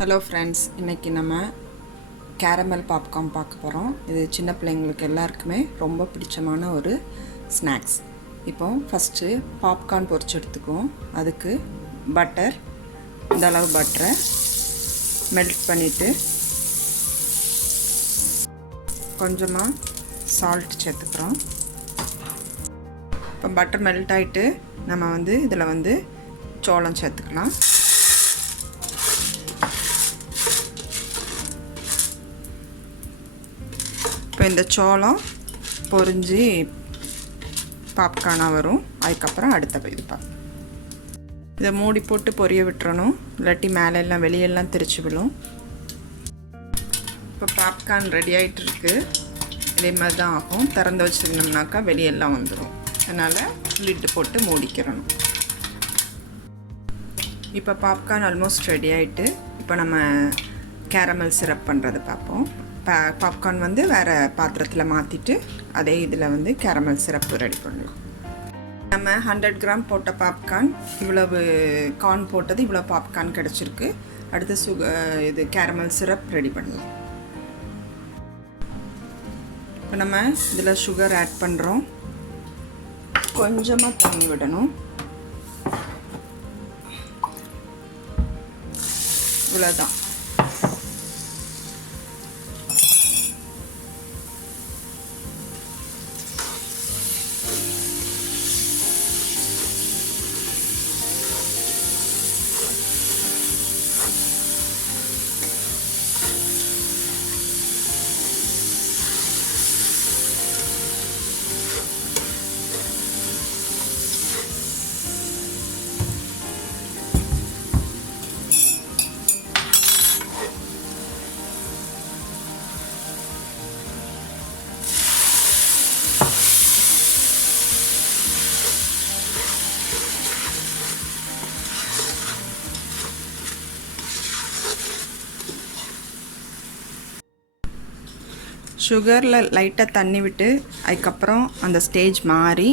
Hello friends, இன்றைக்கி நம்ம caramel popcorn பார்க்க போகிறோம். இது சின்ன பிள்ளைங்களுக்கு எல்லாருக்குமே ரொம்ப பிடிச்சமான ஒரு ஸ்நாக்ஸ். இப்போ ஃபஸ்ட்டு பாப்கார்ன் பொரிச்சு எடுத்துக்குவோம். அதுக்கு பட்டர், இந்த அளவு பட்டரை மெல்ட் பண்ணிவிட்டு கொஞ்சமாக சால்ட் சேர்த்துக்கிறோம். இப்போ பட்டர் மெல்ட் ஆகிட்டு நம்ம இதில் சோளம் சேர்த்துக்கலாம். இப்போ இந்த சோளம் பொரிஞ்சு பாப்கார்னாக வரும். அதுக்கப்புறம் அடுத்த இதை மூடி போட்டு பொரிய விட்டுறணும், இல்லாட்டி மேலே எல்லாம் வெளியெல்லாம் திரிச்சு விடும். இப்போ பாப்கார்ன் ரெடி ஆகிட்டு இருக்கு. இதே மாதிரி தான் ஆகும். திறந்து வச்சுருந்தோம்னாக்கா வெளியெல்லாம் வந்துடும். அதனால் லிட்டு போட்டு மூடிக்கிறணும். இப்போ பாப்கார்ன் ஆல்மோஸ்ட் ரெடி ஆகிட்டு, இப்போ நம்ம கேரமல் சிரப் பண்ணுறது பார்ப்போம். பாப்கார்ன் வேறு பாத்திரத்தில் மாற்றிட்டு அதே இதில் கேரமல் சிரப்பு ரெடி பண்ணலாம். நம்ம 100 கிராம் போட்ட பாப்கார்ன், இவ்வளவு கார்ன் போட்டது இவ்வளோ பாப்கார்ன் கிடச்சிருக்கு. அடுத்து இது கேரமல் சிரப் ரெடி பண்ணலாம். இப்போ நம்ம இதில் சுகர் ஆட் பண்ணுறோம். கொஞ்சமாக தண்ணி விடணும். இவ்வளோதான். சுகரில் லைட்டாக தண்ணி விட்டு அதுக்கப்புறம் அந்த ஸ்டேஜ் மாறி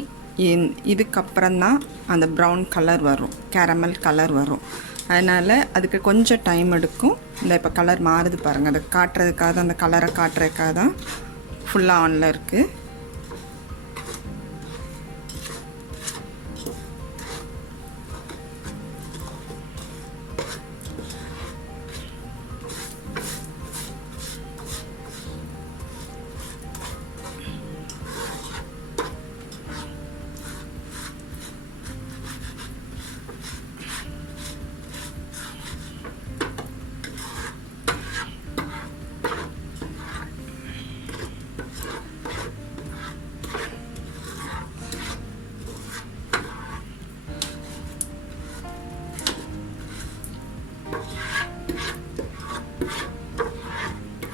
இதுக்கப்புறம்தான் அந்த ப்ரௌன் கலர் வரும், கேரமல் கலர் வரும். அதனால் அதுக்கு கொஞ்சம் டைம் எடுக்கும். இப்போ கலர் மாறுது பாருங்கள். அதை காட்டுறதுக்காக தான், அந்த கலரை காட்டுறதுக்காக தான் ஃபுல்லாக ஆனில் இருக்குது.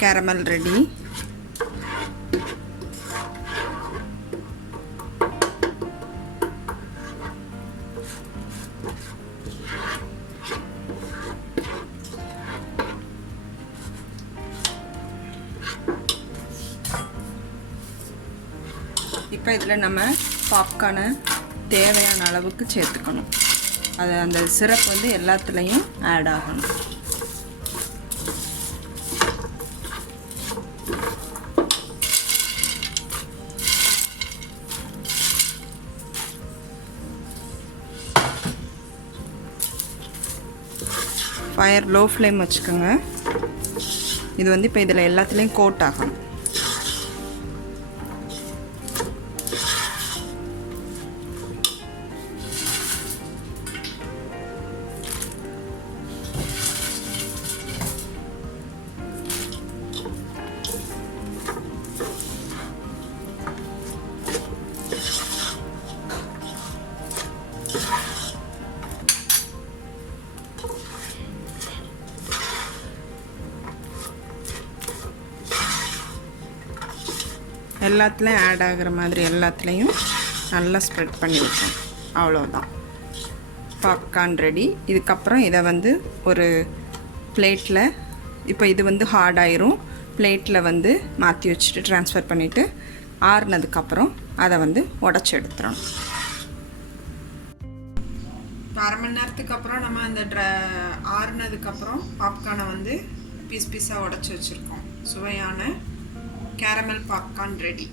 Caramel ready. இப்போ இதில் நம்ம பாப்கார்னை தேவையான அளவுக்கு சேர்த்துக்கணும். அது அந்த சிரப் எல்லாத்துலேயும் ஆட் ஆகணும். ஃபயர் லோ ஃப்ளேம் வச்சுக்கோங்க. இது இப்போ இதில் எல்லாத்துலேயும் கோட் ஆகணும். எல்லாத்துலேயும் ஆட் ஆகிற மாதிரி எல்லாத்துலேயும் நல்லா ஸ்ப்ரெட் பண்ணி வைக்கணும். அவ்வளோதான், பாப்கார்ன் ரெடி. இதுக்கப்புறம் இதை ஒரு பிளேட்டில், இப்போ இது ஹார்ட் ஆயிரும், பிளேட்டில் மாற்றி வச்சுட்டு ட்ரான்ஸ்ஃபர் பண்ணிவிட்டு ஆறுனதுக்கப்புறம் அதை உடச்சி எடுத்துடணும். அரை மணி நேரத்துக்கு அப்புறம் நம்ம அந்த ஆறுனதுக்கப்புறம் பாப்கார்னை வந்து பீஸ் பீஸாக உடச்சி வச்சுருக்கோம். சுவையான கேரமல் பாப்கார்ன் ரெடி.